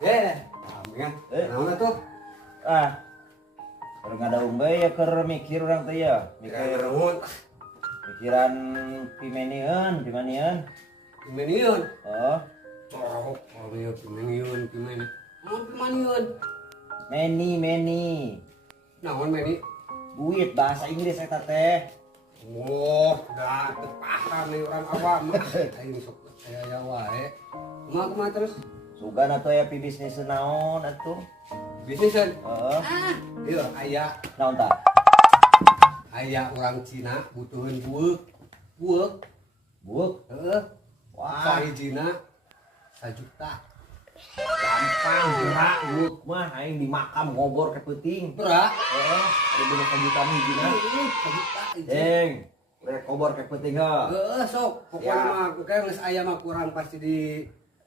Amin. Naon tuh? Keur ngadaung bae ya keur mikir urang teh ya. Mikir naon? Pikiran pimanieun. Pimeniun. Oh, Oh, pimeniun. Naon pimeniun? meni. Naon meni? Duit bahasa Inggris eta teh. Oh, dah paham nih orang awam. Aing sok aya wae. Kumaha terus? Sugan atuh ya pi bisnis naon atuh. Bisnisan. Heeh. Ieu aya Naon tah? orang Cina butuhin bueuk. Buuk. Heeh. Wah, Sahijina 1 juta. gampang gerak buuk mah aing di makam ngobor ke peuting. Berak. Heeh, ada bener kajutan hijina. 1 juta. Deng, rek ngobor ke peuting heuh. Heeh, sok. Pokoknya mah kayak geus aya mah kurang pasti di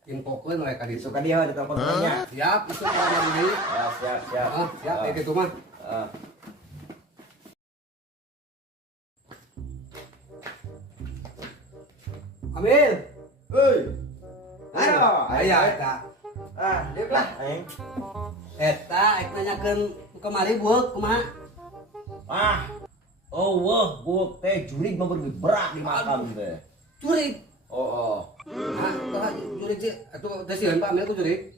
infokeun we ka ditu. Suka dia di telepon nya. Siap, isuk orang ini. Ya, siap. Ah, siap kayak gitu mah. Heeh. Ambil. Heuy. Ayo, Aya eta. Deuk lah aing. Eta ek nanyakeun kemari bueuk kumaha? Wah, buuk teh jurig mah berat di makam teh. Jurig. Oh. Tah jurig sih atuh teh sieun Pak ambil ku jurig.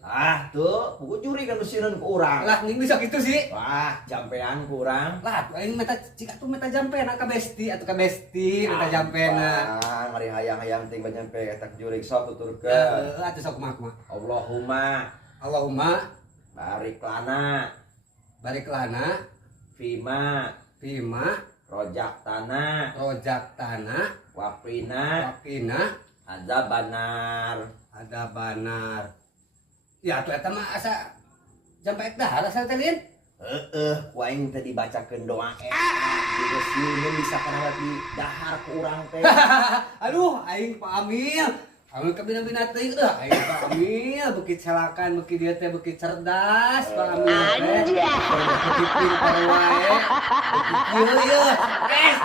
Tuh, buku jurig kan usieun ku urang. Lah ning bisa kitu sih. Wah, jampean ku urang. Lah aing meta cik atuh meta jampena ka besti meta jampena. Mari hayang-hayang ting nyampe eta jurig sok tuturkeun. Atuh sok kumaha. Allahumma barik lana fima rojak tanah wapina ada banar. Ya atuh eta mah asa jampe ek dahar asa teh Lin. ku aing teh dibacakeun doa juga sieun bisa kana di dahar ku urang teh. Aduh aing Pak Amil. Amil ka bina-bina teuing dah aing Pak Amil beuki celakan beuki dieu teh beuki cerdas Pak Amil teh. Beuki pintar wae. Beuki kieu yes.